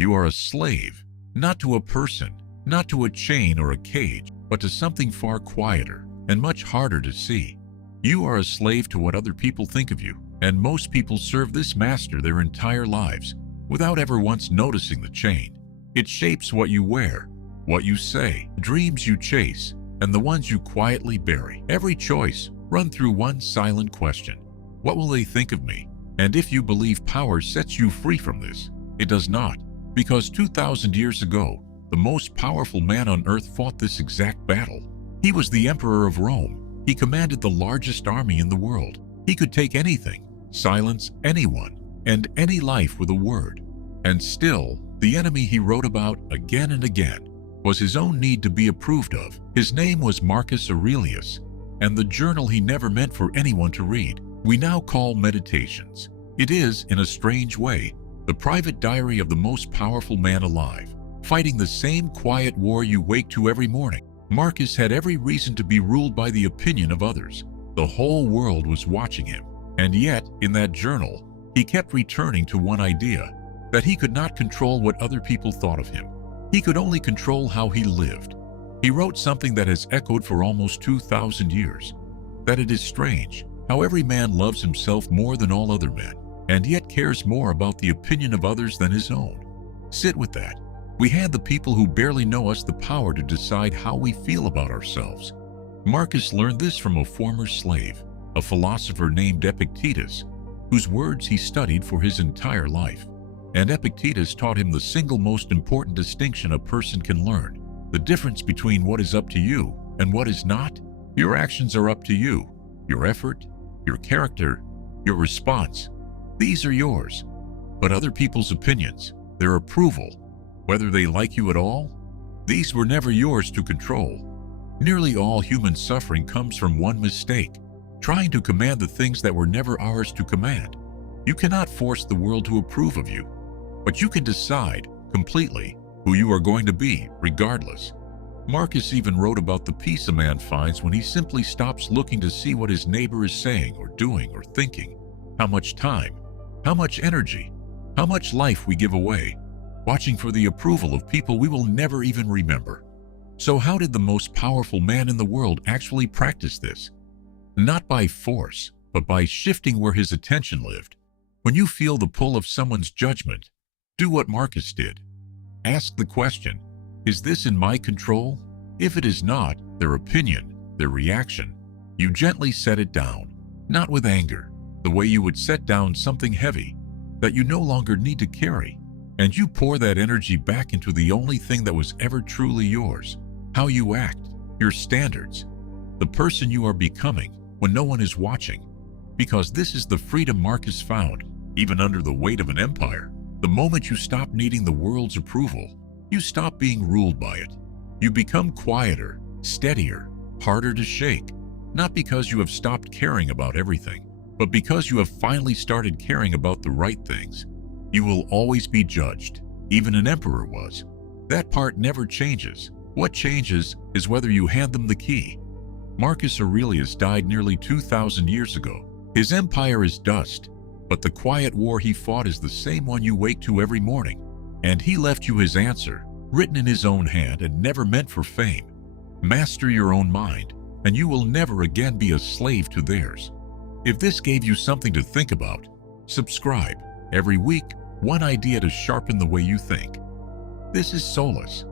You are a slave, not to a person, not to a chain or a cage, but to something far quieter and much harder to see. You are a slave to what other people think of you, and most people serve this master their entire lives without ever once noticing the chain. It shapes what you wear, what you say, dreams you chase, and the ones you quietly bury. Every choice run through one silent question: what will they think of me? And if you believe power sets you free from this, it does not, because 2,000 years ago, the most powerful man on earth fought this exact battle. He was the Emperor of Rome. He commanded the largest army in the world. He could take anything, silence anyone, end any life with a word. And still, the enemy he wrote about again and again was his own need to be approved of. His name was Marcus Aurelius, and the journal he never meant for anyone to read we now call Meditations. It is, in a strange way, the private diary of the most powerful man alive, fighting the same quiet war you wake to every morning. Marcus had every reason to be ruled by the opinion of others. The whole world was watching him, and yet, in that journal, he kept returning to one idea: that he could not control what other people thought of him. He could only control how he lived. He wrote something that has echoed for almost 2,000 years, that it is strange how every man loves himself more than all other men, and yet cares more about the opinion of others than his own. Sit with that. We hand the people who barely know us the power to decide how we feel about ourselves. Marcus learned this from a former slave, a philosopher named Epictetus, whose words he studied for his entire life. And Epictetus taught him the single most important distinction a person can learn: the difference between what is up to you and what is not. Your actions are up to you. Your effort, your character, your response, these are yours. But other people's opinions, their approval, whether they like you at all, these were never yours to control. Nearly all human suffering comes from one mistake: trying to command the things that were never ours to command. You cannot force the world to approve of you, but you can decide completely who you are going to be, regardless. Marcus even wrote about the peace a man finds when he simply stops looking to see what his neighbor is saying or doing or thinking. How much time, how much energy, how much life we give away, watching for the approval of people we will never even remember. So how did the most powerful man in the world actually practice this? Not by force, but by shifting where his attention lived. When you feel the pull of someone's judgment, do what Marcus did. Ask the question: is this in my control? If it is not, their opinion, their reaction, you gently set it down, not with anger, the way you would set down something heavy that you no longer need to carry, and you pour that energy back into the only thing that was ever truly yours: how you act, your standards, the person you are becoming when no one is watching. Because this is the freedom Marcus found, even under the weight of an empire. The moment you stop needing the world's approval, you stop being ruled by it. You become quieter, steadier, harder to shake, not because you have stopped caring about everything, but because you have finally started caring about the right things. You will always be judged, even an emperor was. That part never changes. What changes is whether you hand them the key. Marcus Aurelius died nearly 2,000 years ago. His empire is dust, but the quiet war he fought is the same one you wake to every morning. And he left you his answer, written in his own hand and never meant for fame. Master your own mind, and you will never again be a slave to theirs. If this gave you something to think about, subscribe. Every week, one idea to sharpen the way you think. This is Solis.